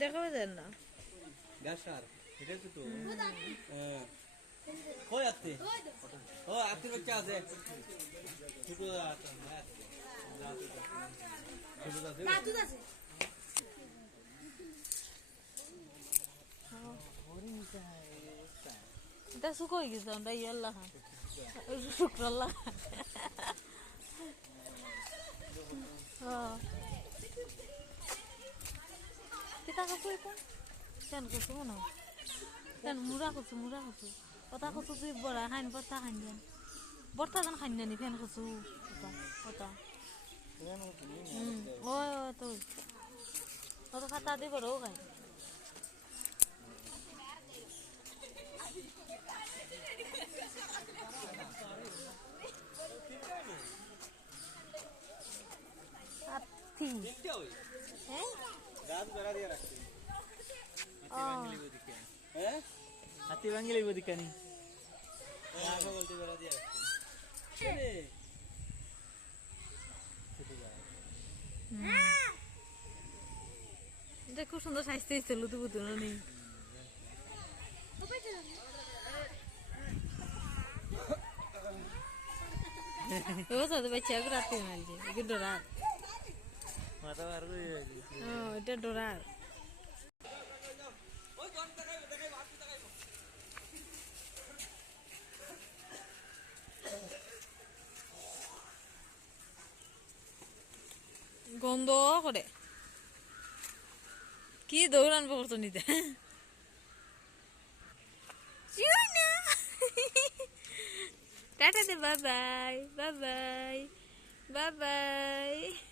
দেখাবে দেন না গাছার এটা তো কই আত্তি ও আত্তির বাচ্চা আছে ছোট আছে ছোট আছে এটা শুকোই গেছে আমরা ইয়াল্লাহ শুক্রাল্লাহ kita kasu itu kan kasu mana kan murah kasu kota kasu tuh berahan kota kanjan borta kan kanjan nih kan kasu kota oh tuh kota kata di baru kan গাছ বেড়া দিয়ে রাখছি হাতি ভাঙি লইব দিকানি গাছ বলতে বেড়া দিয়ে রাখছি এটা খুব সুন্দর সাইজতে ছিল তো বুঝলো নেই এবার তো বাচ্চা রাতে মারছে এটা ডরার মাথা বার করে এটা ডরার গন্ধ করে কি দৌড়ান পড়তো নিতে টাটা দে bye bye bye bye by